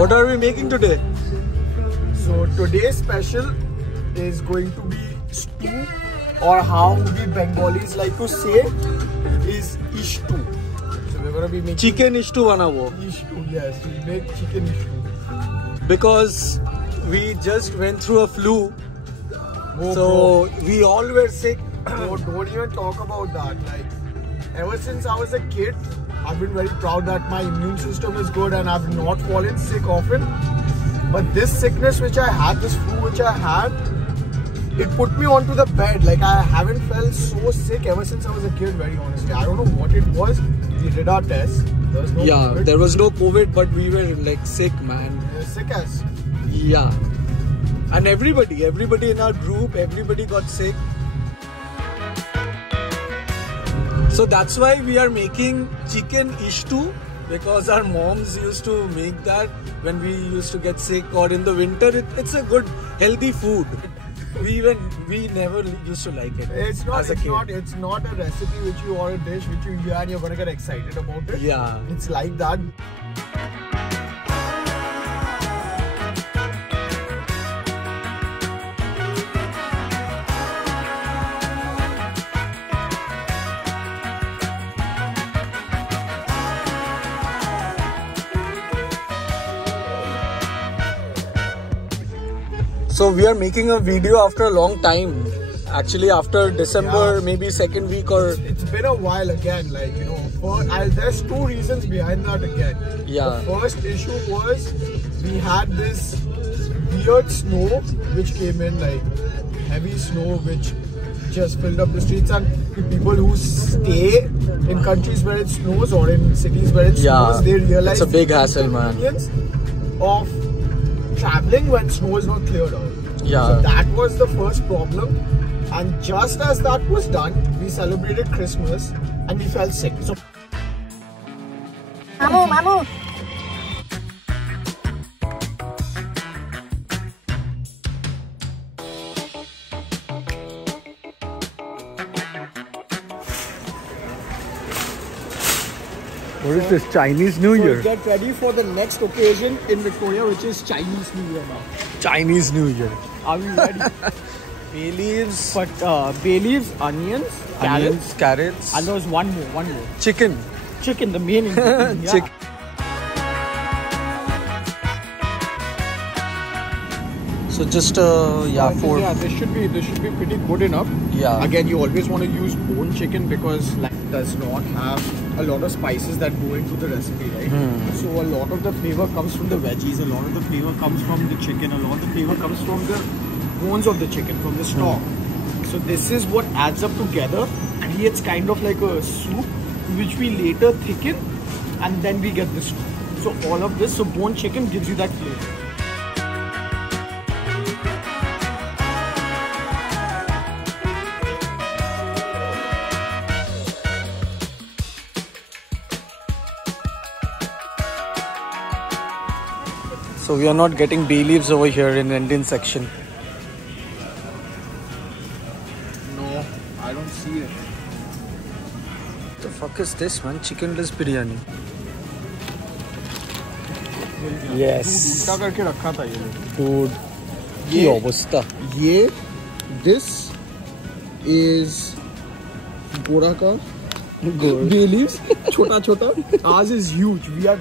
What are we making today? So today's special is going to be stew, or how we Bengalis like to say is Estew. So we're gonna be making Chicken estew banabo. Estew, yes. We make chicken estew. Because we just went through a flu. Oh, so we all were sick. Bro, don't even talk about that. Like, ever since I was a kid, I've been very proud that my immune system is good and I've not fallen sick often. But this sickness which I had, this flu which I had, it put me onto the bed. Like, I haven't felt so sick ever since I was a kid, very honestly. I don't know what it was. We did our test. There was no COVID. There was no COVID, but we were like sick, man. Sick as. Yeah. And everybody in our group, everybody got sick. So that's why we are making chicken estew, because our moms used to make that when we used to get sick, or in the winter. It's a good healthy food. We never used to like it. It's not as a kid. It's not a recipe which you, or a dish which you hear and you're gonna get excited about it. Yeah. It's like that. So we are making a video after a long time. Actually, after December, maybe second week or... It's been a while again, like, you know, there's two reasons behind that again. Yeah. The first issue was we had this weird snow which came in, like heavy snow which just filled up the streets, and the people who stay in countries where it snows or in cities where it snows, they realize it's a big hassle, man. Of traveling when snow is not cleared out. Yeah. So that was the first problem, and just as that was done, we celebrated Christmas and we fell sick. So Mamu. What is this? Chinese New Year? Get ready for the next occasion in Victoria, which is Chinese New Year now. Chinese New Year. Are we ready? Bay leaves. But bay leaves, onions, carrots. and there was one more. Chicken. Chicken, the main ingredient. Yeah. Chicken. So just this should be pretty good enough. Yeah. Again, you always want to use bone chicken because it does not have a lot of spices that go into the recipe, right? So a lot of the flavor comes from the veggies, a lot of the flavor comes from the chicken, a lot of the flavor comes from the bones of the chicken, from the stock. So this is what adds up together, and it's kind of like a soup which we later thicken, and then we get the stew. So all of this, so bone chicken gives you that flavor. So we are not getting bay leaves over here in the Indian section. No, I don't see it. What the fuck is this, man? Chickenless biryani. Yes. उल्टा करके रखा था ये. Dude. ये अवस्था. ये this is बोरा का bay leaves. छोटा. Ours is huge. We are.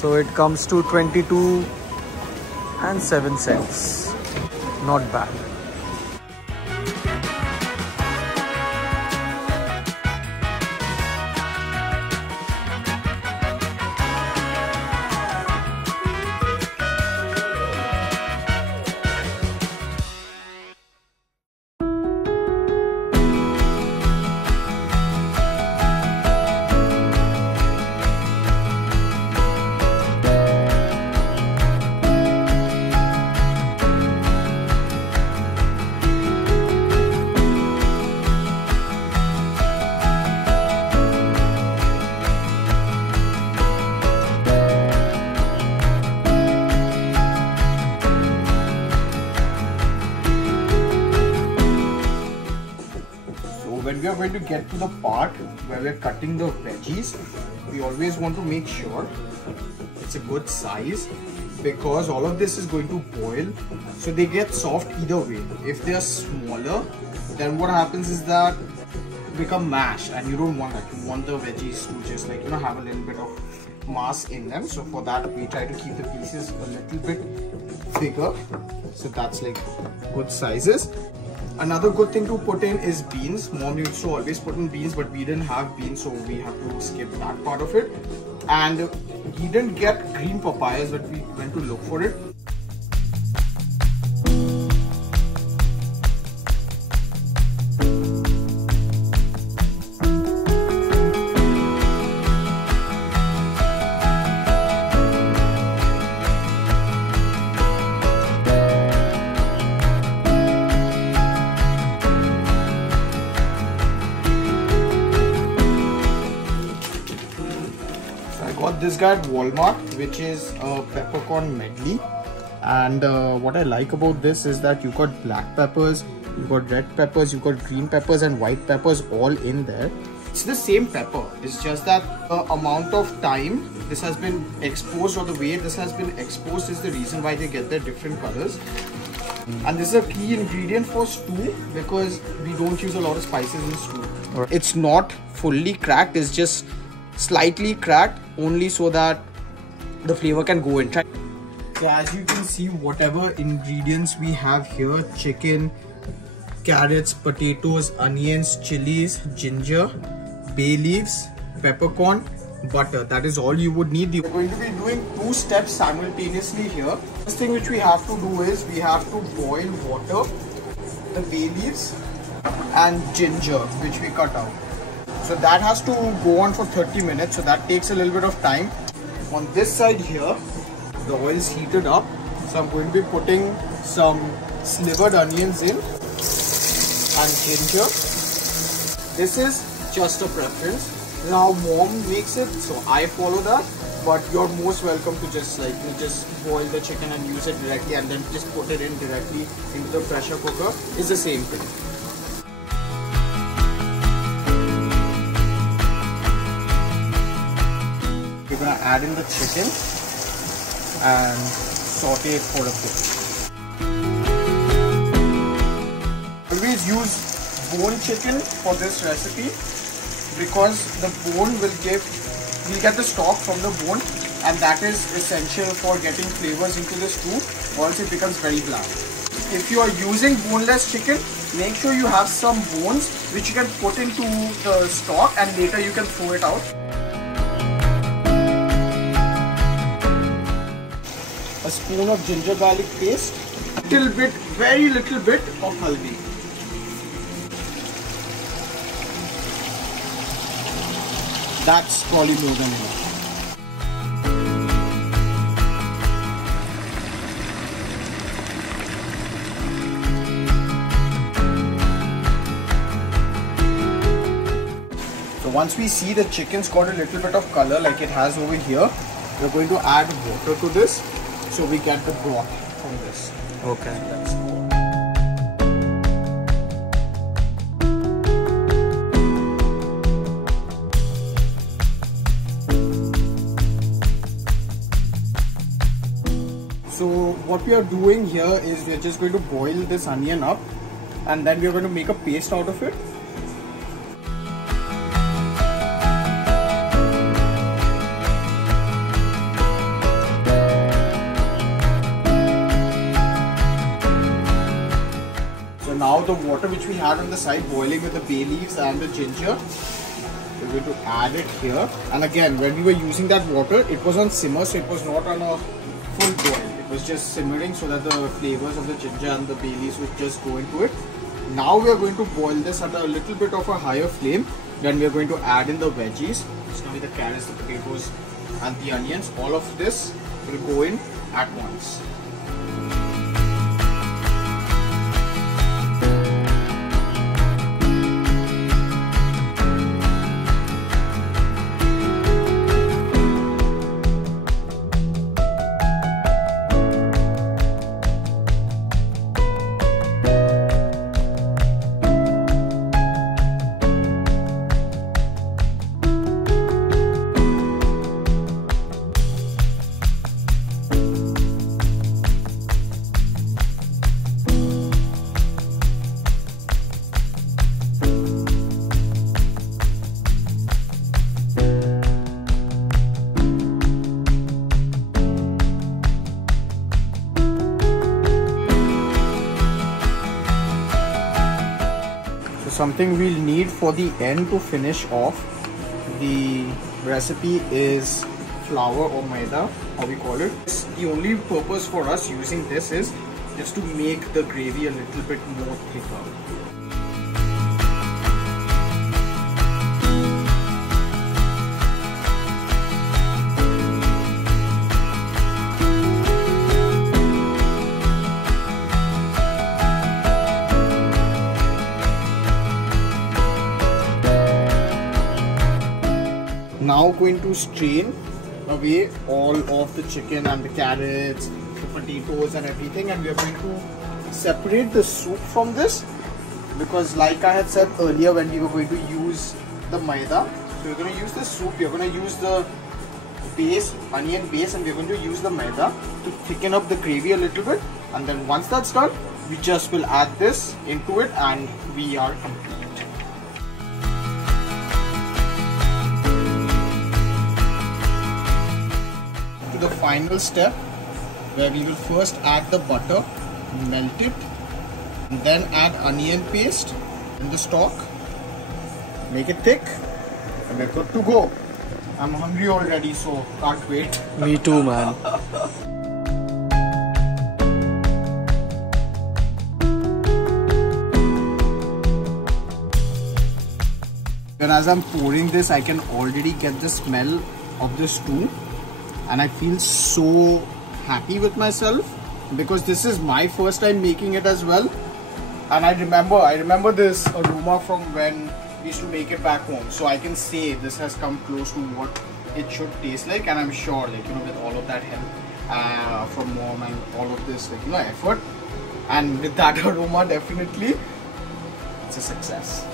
So it comes to 22 and 7 cents. Not bad. going to get to the part where we're cutting the veggies, we always want to make sure it's a good size, because all of this is going to boil, so they get soft either way. If they are smaller, then what happens is that become mash, and you don't want that. You want the veggies to just like, you know, have a little bit of mass in them. So for that, we try to keep the pieces a little bit bigger, so that's like good sizes. Another good thing to put in is beans. Mom used to always put in beans, but we didn't have beans, so we have to skip that part of it. And we didn't get green papayas, but we went to look for it. This guy at Walmart, which is a peppercorn medley, and what I like about this is that you got black peppers, you got red peppers, you got green peppers and white peppers all in there. It's the same pepper, it's just that the amount of time this has been exposed, or the way this has been exposed, is the reason why they get their different colors. And this is a key ingredient for stew, because we don't use a lot of spices in stew. It's not fully cracked, it's just slightly cracked, only so that the flavor can go in. So as you can see, whatever ingredients we have here: chicken, carrots, potatoes, onions, chilies, ginger, bay leaves, peppercorn, butter. That is all you would need. We're going to be doing 2 steps simultaneously here. First thing which we have to do is we have to boil water, the bay leaves and ginger, which we cut out. So that has to go on for 30 minutes, so that takes a little bit of time. On this side here, the oil is heated up, so I'm going to be putting some slivered onions in and ginger. This is just a preference. This is how mom makes it, so I follow that. But you're most welcome to just boil the chicken and use it directly, and then just put it in directly into the pressure cooker. It's the same thing. We're gonna add in the chicken and saute it for a bit. Always use bone chicken for this recipe, because the bone will get the stock from the bone, and that is essential for getting flavors into the stew, or else it becomes very bland. If you are using boneless chicken, make sure you have some bones which you can put into the stock, and later you can throw it out. A spoon of ginger garlic paste, very little bit of haldi. That's probably more than enough. So once we see the chicken's got a little bit of color like it has over here, we're going to add water to this, so we get the broth from this. Okay. Let's go. So what we are doing here is we are just going to boil this onion up, and then we are going to make a paste out of it. Now the water which we had on the side boiling with the bay leaves and the ginger, we're going to add it here. And again, when we were using that water, it was on simmer, so it was not on a full boil. It was just simmering so that the flavors of the ginger and the bay leaves would just go into it. Now we are going to boil this at a little bit of a higher flame. Then we are going to add in the veggies. It's going to be the carrots, the potatoes and the onions. All of this will go in at once. something we'll need for the end to finish off the recipe is flour or maida, how we call it. The only purpose for us using this is just to make the gravy a little bit more thicker. Now going to strain away all of the chicken and the carrots, the potatoes and everything, and we are going to separate the soup from this, because like I had said earlier when we were going to use the maida, so we're going to use the soup, we're going to use the base, onion base, and we're going to use the maida to thicken up the gravy a little bit, and then once that's done, we just will add this into it and we are complete. The final step, where we will first add the butter, melt it, and then add onion paste in the stock, make it thick, and we're good to go. I'm hungry already, so can't wait. Me too, man. And as I'm pouring this, I can already get the smell of the stew. And I feel so happy with myself because this is my first time making it as well. And I remember this aroma from when we used to make it back home. So I can say this has come close to what it should taste like. And I'm sure, like, you know, with all of that help from mom and all of this, like, you know, effort, and with that aroma, definitely it's a success.